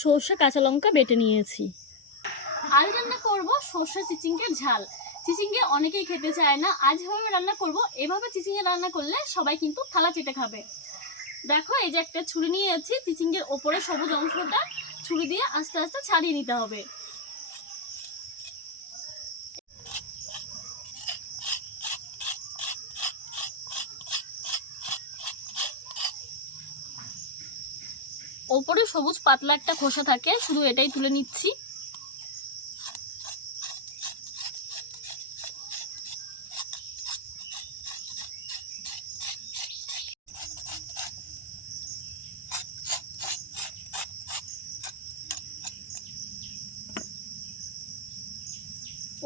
সর্ষে, কাঁচা লঙ্কা বেটে নিয়েছি। আজ রান্না করব সর্ষে চিচিঙ্গের ঝাল। চিচিংকে অনেকেই খেতে চায় না, আজ যেভাবে রান্না করব। এভাবে চিচিঙ্গে রান্না করলে সবাই কিন্তু থালা চেটে খাবে। দেখো, এই যে একটা ছুরি নিয়ে যাচ্ছি চিচিঙ্গের ওপরে সবুজ অংশটা ছুরি দিয়ে আস্তে আস্তে ছাড়িয়ে নিতে হবে। ওপরে সবুজ পাতলা একটা খোসা থাকে, শুধু এটাই তুলে নিচ্ছি।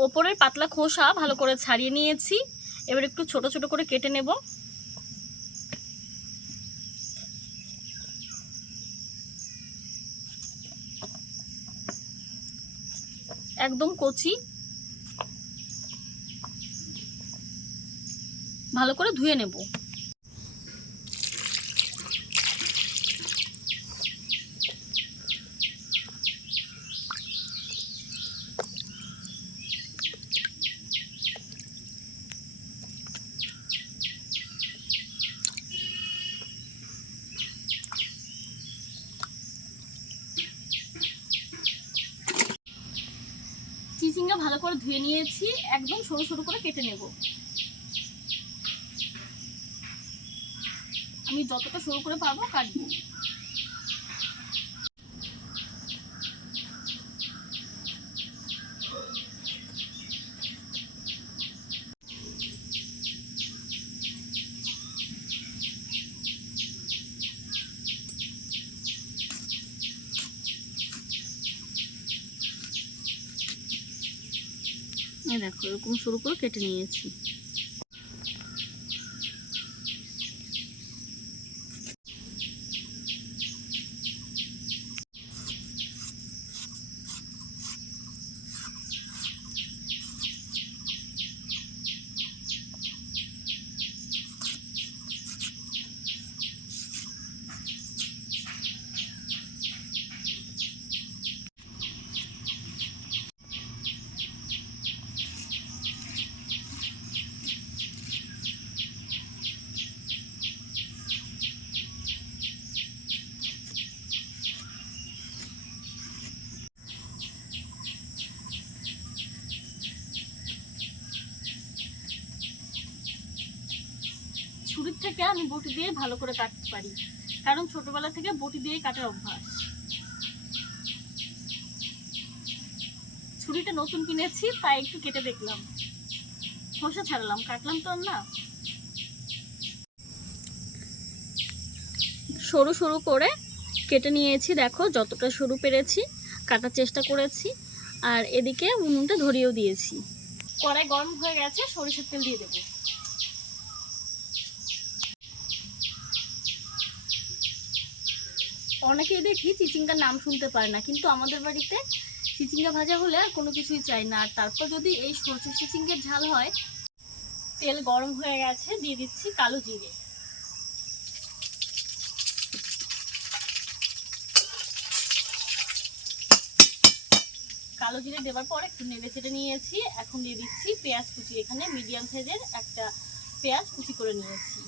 ওপরের পাতলা খোসা ভালো করে ছাড়িয়ে নিয়েছি। এবার একটু ছোট ছোট করে কেটে নেব। একদম কচি। ভালো করে ধুয়ে নেব চিচিঙ্গা ভালো করে ধুয়ে নিয়েছি, একদম সরু সরু করে কেটে নেব। আমি যতটা সরু করে পারব কাটবো। এই দেখো এরকম শুরু করে কেটে নিয়েছি। থেকে আমি বটি দিয়ে ভালো করে কাটতে পারি। কারণ ছোটবেলা থেকে বটি দিয়ে কাটার অভ্যাস। ছুরিটা নতুন কিনেছি, তাই একটু কেটে দেখলাম। খোসা ছাড়লাম, কাটলাম তো না। সরু সরু করে কেটে নিয়েছি, দেখো যতটা সরু পেরেছি, কাটার চেষ্টা করেছি। আর এদিকে উনুনটা ধরিয়েও দিয়েছি। কড়াই গরম হয়ে গেছে, সরিষার তেল দিয়ে দেবো। অনেকেই দেখি চিচিঙ্গার নাম শুনতে পারে না, কিন্তু আমাদের বাড়িতে চিচিঙ্গা ভাজা হলে আর কোনো কিছুই চাই না। আর তারপর যদি এই সরষে চিচিঙ্গের ঝাল হয়, তেল গরম হয়ে গেছে, দিয়ে দিচ্ছি কালো জিরে। কালো জিরে দেওয়ার পর একটু নেড়ে চেড়ে নিয়েছি, এখন দিয়ে দিচ্ছি পেঁয়াজ কুচি। এখানে মিডিয়াম সাইজের একটা পেঁয়াজ কুচি করে নিয়েছি।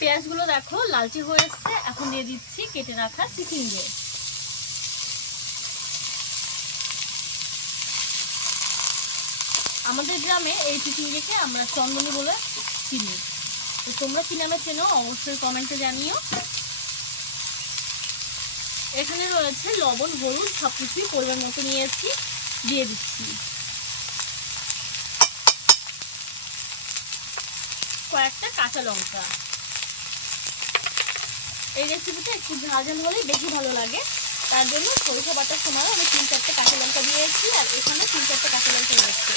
পেঁয়াজগুলো দেখো, লালচে হয়ে এসছে। এখন দিয়ে দিচ্ছি কেটে রাখা চিচিঙ্গে আমাদের গ্রামে এই চিচিঙ্গেকে আমরা চন্দনী বলে চিনি। তো তোমরা কি নামে চেনো, অবশ্যই কমেন্টে জানিও। এখানে রয়েছে লবণ, হলুদ সব কিছুই পরিমাণ মতো নিয়ে নিয়েছি, দিয়ে দিচ্ছি। কয়েকটা কাঁচা লঙ্কা। এই রেসিপিটা একটু ঝাল ঝাল হলেই বেশি ভালো লাগে। তার জন্য সরিষা বাটার সময় আমি তিন চারটে কাঁচা লঙ্কা দিয়েছি, আর এখানে তিন চারটে কাঁচা লঙ্কা রয়েছে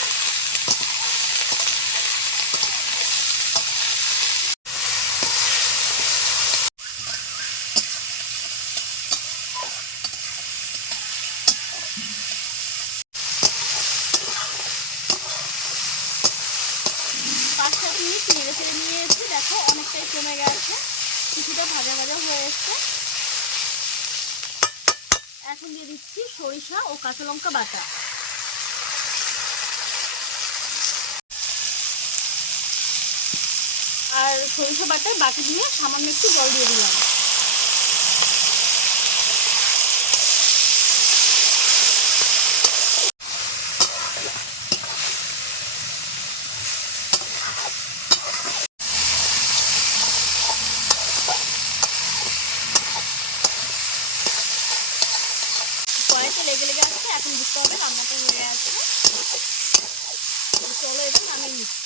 চেড়ে নিয়েছি, দেখো অনেকটাই কমে গেছে। কিছুটা ভাজা ভাজা হয়ে এসছে। এখন দিয়ে দিচ্ছি সরিষা ও কাঁচা লঙ্কা বাটা। আর সরিষা বাটায় বাটি দিয়ে সামান্য একটু জল দিয়ে দিলাম। লেগে লেগে আসছে, এখন বুঝতে হবে রান্নাটা হয়ে গেছে। চলো এবার নামিয়ে নিচ্ছি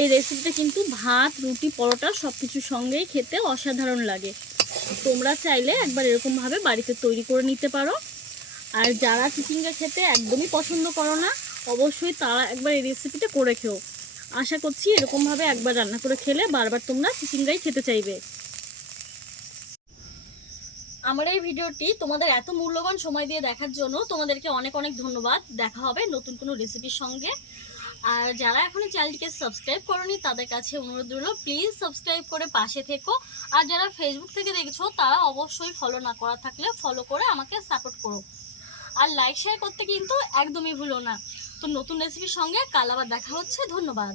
এই রেসিপিটা কিন্তু ভাত, রুটি, পরোটা সব কিছুর সঙ্গেই খেতে অসাধারণ লাগে। তোমরা চাইলে একবার এরকমভাবে বাড়িতে তৈরি করে নিতে পারো। আর যারা চিচিঙ্গা খেতে একদমই পছন্দ করো না, অবশ্যই তারা একবার এই রেসিপিটা করে খেও। আশা করছি এরকমভাবে একবার রান্না করে খেলে বারবার তোমরা চিচিঙ্গাই খেতে চাইবে। আমার এই ভিডিওটি তোমাদের এত মূল্যবান সময় দিয়ে দেখার জন্য তোমাদেরকে অনেক অনেক ধন্যবাদ। দেখা হবে নতুন কোনো রেসিপির সঙ্গে। আর যারা এখনও চ্যানেলটিকে সাবস্ক্রাইব করনি, তাদের কাছে অনুরোধ রইল, প্লিজ সাবস্ক্রাইব করে পাশে থেকো। আর যারা ফেসবুক থেকে দেখছ, তারা অবশ্যই ফলো না করা থাকলে ফলো করে আমাকে সাপোর্ট করো। আর লাইক শেয়ার করতে কিন্তু একদমই ভুলো না। তো নতুন রেসিপির সঙ্গে কাল আবার দেখা হচ্ছে। ধন্যবাদ।